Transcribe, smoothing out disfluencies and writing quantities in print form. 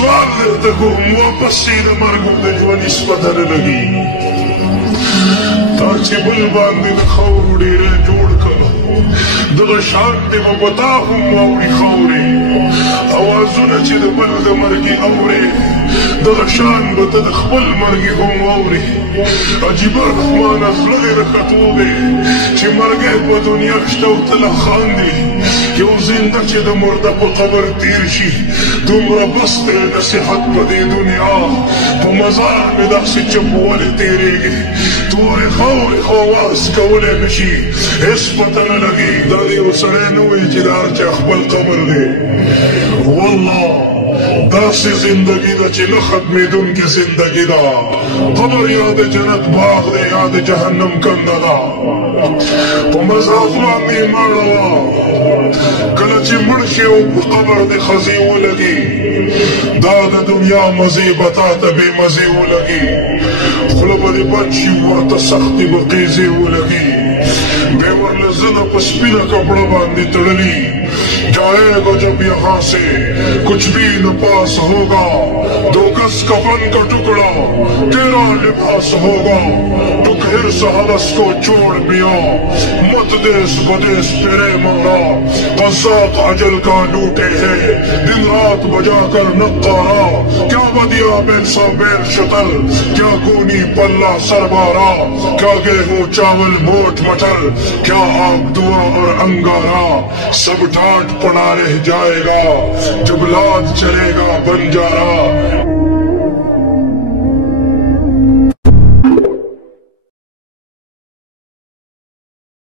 सवाल देते को वापस सीधे मरगू दे जो निस्बत लगी ताकि बुल बांधी न खौड़ी रे जोड़ कर दगा शांति में बता हूँ माउरी खौरी आवाज़ों ने चिद बल द मरगी औरे दगा शान बता द खबल मरगी हूँ माउरी अजीबा रहमान अज़लग रखतूबे ची मरगे प दुनिया कश्ता उतला खांदी क्यों जिंदा चिद मुर्दा प कबर तीरशी तुमरा बस्ते नसीहत बदी दुनिया तो मजार में दक्षी चपवाले तेरेगे तोरे खौरी खवास कवले बशी इस पता न लगी दादी उसने नुई जिदार चे अखबल कमर दे वल्लाह दासी जिंदगी दा चे खत्मी दुन की जिंदगी दा कबर याद जन्नत बाग दे याद जहन्नम कंदा दा तो मजाफरान नी मारवा कलची मुड़के कबर दे खजी वो लगी दाद दुनिया मजी बता तबे मजी वो लगी खुलबदी बच्ची वरता सख्ती बकीजी वो लगी बेवर लज़ना पस्पिना कपड़ा बांधी तड़ली जाएगा जब यहाँ से कुछ भी न पास होगा दो गज कफन का टुकड़ा तेरा लिबास होगा तू घेर सहवस को छोड़ पिया मत देश बदेश तेरे मौला कज़ाक अजल का लूटे है दिन रात बजा कर नक्कारा क्या बदिया बेलसा बेल शतल क्या कोनी पल्ला सरबारा क्या गेहूं चावल मोट मटर क्या आग दुआ और अंगारा सब ठाट पड़ा रह जाएगा जब लाद चलेगा बंजारा।